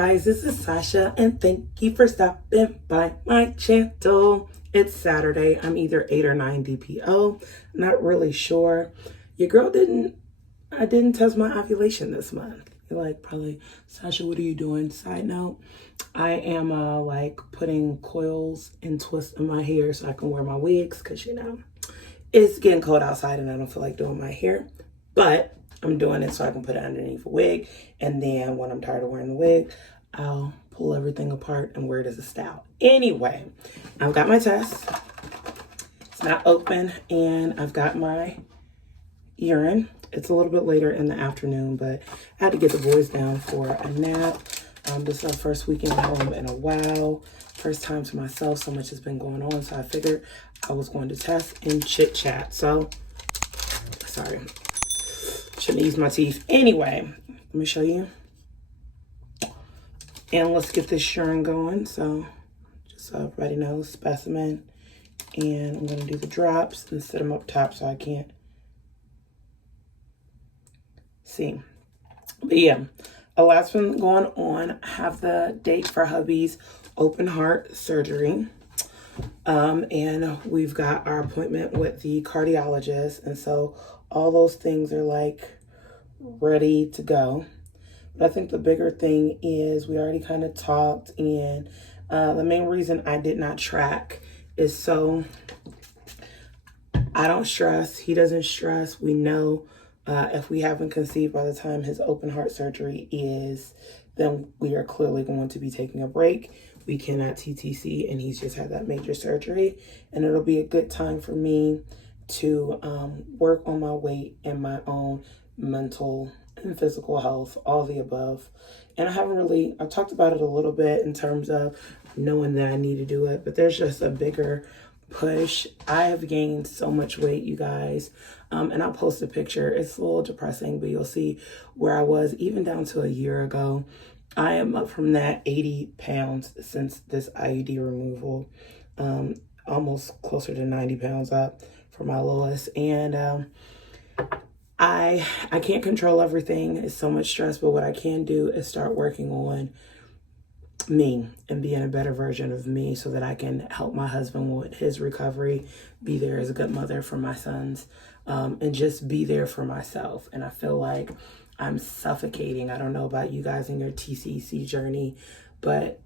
guys, this is Sasha and thank you for stopping by my channel. It's Saturday. I'm either 8 or 9 DPO. Not really sure. Your girl I didn't test my ovulation this month. You're like, probably, Sasha, what are you doing? Side note, I am like putting coils and twists in my hair so I can wear my wigs because, you know, it's getting cold outside and I don't feel like doing my hair. But I'm doing it so I can put it underneath a wig. And then when I'm tired of wearing the wig, I'll pull everything apart and wear it as a style. Anyway, I've got my test. It's not open. And I've got my urine. It's a little bit later in the afternoon, but I had to get the boys down for a nap. This is our first weekend home in a while. First time to myself. So much has been going on. So I figured I was going to test and chit chat. So, sorry. Shouldn't use my teeth. Anyway, let me show you. And let's get this urine going. So, just so everybody knows, specimen. And I'm going to do the drops and set them up top so I can't see. But yeah, a lot's been going on. I have the date for hubby's open heart surgery. And we've got our appointment with the cardiologist. And so all those things are like ready to go. But I think the bigger thing is we already kind of talked, and the main reason I did not track is so I don't stress. He doesn't stress. We know if we haven't conceived by the time his open heart surgery is, then we are clearly going to be taking a break. We cannot TTC, and he's just had that major surgery. And it'll be a good time for me to work on my weight and my own mental and physical health, all the above. And I've talked about it a little bit in terms of knowing that I need to do it, but there's just a bigger push. I have gained so much weight, you guys. And I'll post a picture. It's a little depressing, but you'll see where I was even down to a year ago. I am up from that 80 pounds since this IUD removal, almost closer to 90 pounds up from my lowest. And I can't control everything. It's so much stress, but what I can do is start working on me and being a better version of me so that I can help my husband with his recovery, be there as a good mother for my sons, and just be there for myself. And I feel like I'm suffocating. I don't know about you guys in your TCC journey, but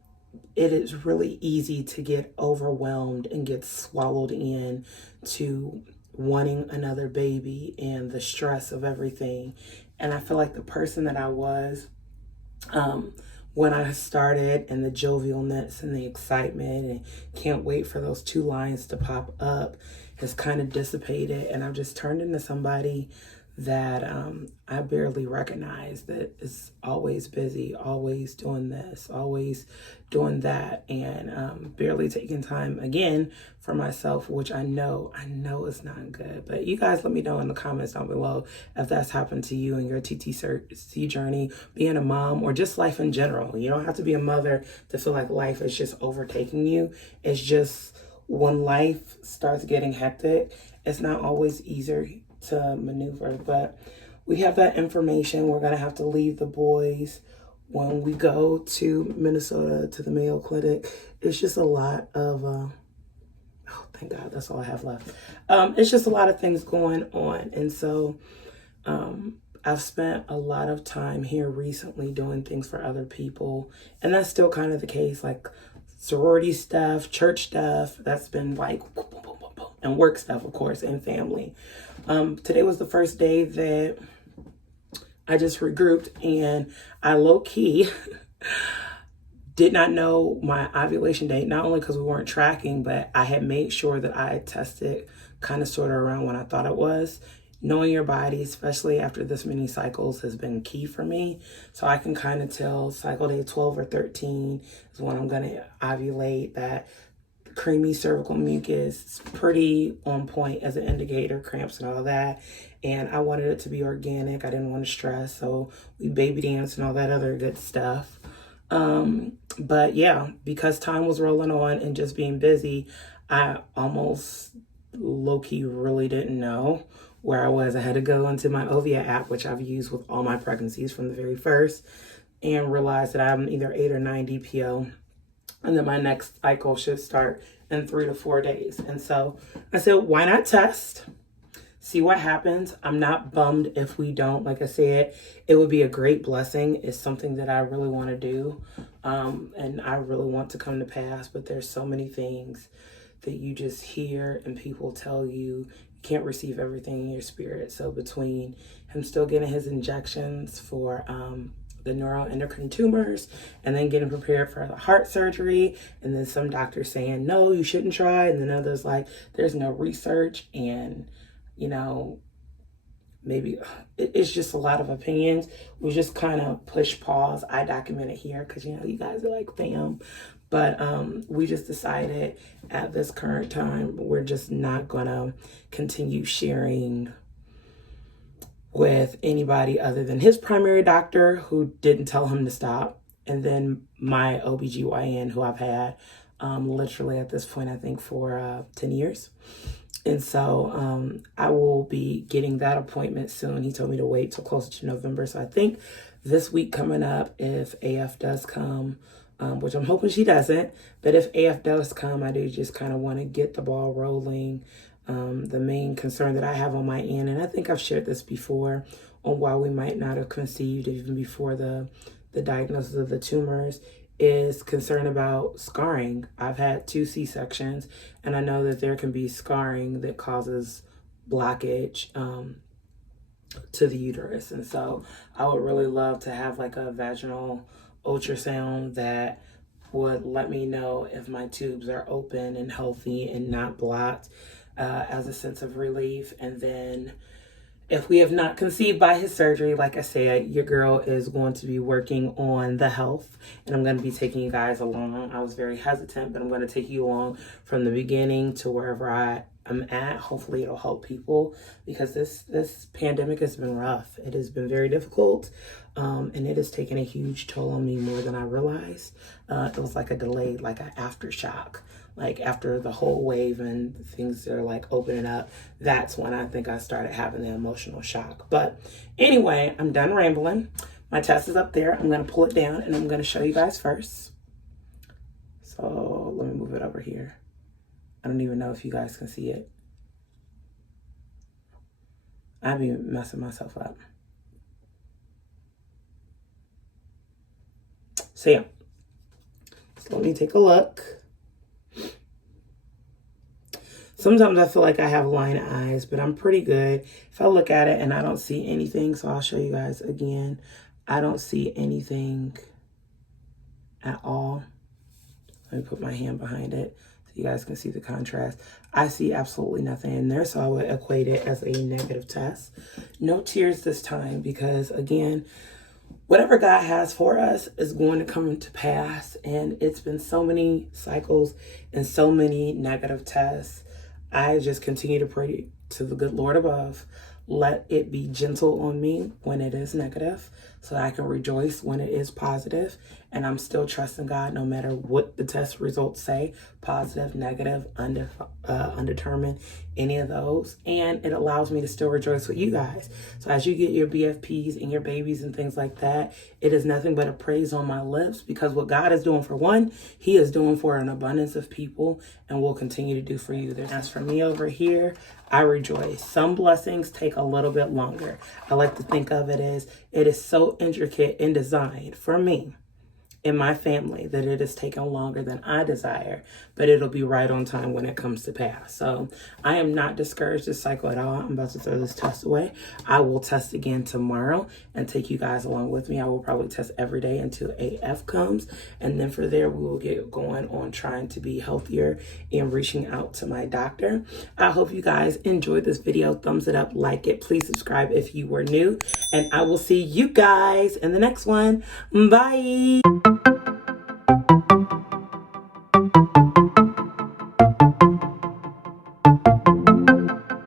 it is really easy to get overwhelmed and get swallowed in to wanting another baby and the stress of everything. And I feel like the person that I was when I started, and the jovialness and the excitement and can't wait for those 2 lines to pop up has kind of dissipated, and I've just turned into somebody that I barely recognize, that is always busy, always doing this, always doing that, and barely taking time again for myself, which I know is not good. But you guys let me know in the comments down below if that's happened to you in your TTC journey, being a mom, or just life in general. You don't have to be a mother to feel like life is just overtaking you. It's just when life starts getting hectic, it's not always easy to maneuver, but we have that information. We're gonna have to leave the boys when we go to Minnesota to the Mayo Clinic. It's just a lot of oh, thank God, that's all I have left. It's just a lot of things going on, and so I've spent a lot of time here recently doing things for other people, and that's still kind of the case, like sorority stuff, church stuff. That's been like, and work stuff, of course, and family. Today was the first day that I just regrouped, and I low-key did not know my ovulation date, not only because we weren't tracking, but I had made sure that I had tested kind of sort of around when I thought it was. Knowing your body, especially after this many cycles, has been key for me. So I can kind of tell cycle day 12 or 13 is when I'm going to ovulate. That creamy cervical mucus is pretty on point as an indicator, cramps and all that. And I wanted it to be organic. I didn't want to stress. So we baby danced and all that other good stuff. But yeah, because time was rolling on and just being busy, I almost low-key really didn't know where I was. I had to go into my Ovia app, which I've used with all my pregnancies from the very first. and realized that I'm either 8 or 9 DPO, and then my next cycle should start in 3 to 4 days. And so I said, why not test? See what happens. I'm not bummed if we don't. Like I said, it would be a great blessing. It's something that I really want to do. And I really want to come to pass, but there's so many things that you just hear and people tell you can't receive everything in your spirit. So between him still getting his injections for the neuroendocrine tumors, and then getting prepared for the heart surgery, and then some doctors saying, no, you shouldn't try, and then others like, there's no research, and you know, maybe it's just a lot of opinions. We just kind of push pause. I documented here because, you know, you guys are like fam. But we just decided at this current time, we're just not going to continue sharing with anybody other than his primary doctor, who didn't tell him to stop, and then my OBGYN, who I've had literally at this point, I think for 10 years. And so I will be getting that appointment soon. He told me to wait till closer to November. So I think this week coming up, if AF does come, which I'm hoping she doesn't, but if AF does come, I do just kind of want to get the ball rolling. The main concern that I have on my end, and I think I've shared this before, on why we might not have conceived even before the diagnosis of the tumors, is concern about scarring. I've had 2 C-sections, and I know that there can be scarring that causes blockage to the uterus. And so I would really love to have like a vaginal ultrasound that would let me know if my tubes are open and healthy and not blocked, as a sense of relief. And then if we have not conceived by his surgery, like I said, your girl is going to be working on the health, and I'm going to be taking you guys along. I was very hesitant, but I'm going to take you along from the beginning to wherever I am at. Hopefully it'll help people, because this pandemic has been rough. It has been very difficult, and it has taken a huge toll on me, more than I realized. It was like a delayed, like an aftershock. Like after the whole wave and things are like opening up, that's when I think I started having the emotional shock. But anyway, I'm done rambling. My test is up there. I'm going to pull it down and I'm going to show you guys first. So let me move it over here. I don't even know if you guys can see it. I've been messing myself up. So yeah. So let me take a look. Sometimes I feel like I have lined eyes, but I'm pretty good. If I look at it and I don't see anything, so I'll show you guys again. I don't see anything at all. Let me put my hand behind it so you guys can see the contrast. I see absolutely nothing in there, so I would equate it as a negative test. No tears this time, because again, whatever God has for us is going to come to pass. And it's been so many cycles and so many negative tests. I just continue to pray to the good Lord above. Let it be gentle on me when it is negative, so that I can rejoice when it is positive. And I'm still trusting God no matter what the test results say, positive, negative, undetermined, any of those. And it allows me to still rejoice with you guys. So as you get your BFPs and your babies and things like that, it is nothing but a praise on my lips, because what God is doing for one, he is doing for an abundance of people, and will continue to do for you. As for me over here, I rejoice. Some blessings take a little bit longer. I like to think of it as it is so intricate and designed for me in my family that it has taken longer than I desire, but it'll be right on time when it comes to pass. So I am not discouraged this cycle at all. I'm about to throw this test away. I will test again tomorrow and take you guys along with me. I will probably test every day until AF comes. And then for there, we will get going on trying to be healthier and reaching out to my doctor. I hope you guys enjoyed this video. Thumbs it up, like it. Please subscribe if you were new. And I will see you guys in the next one. Bye.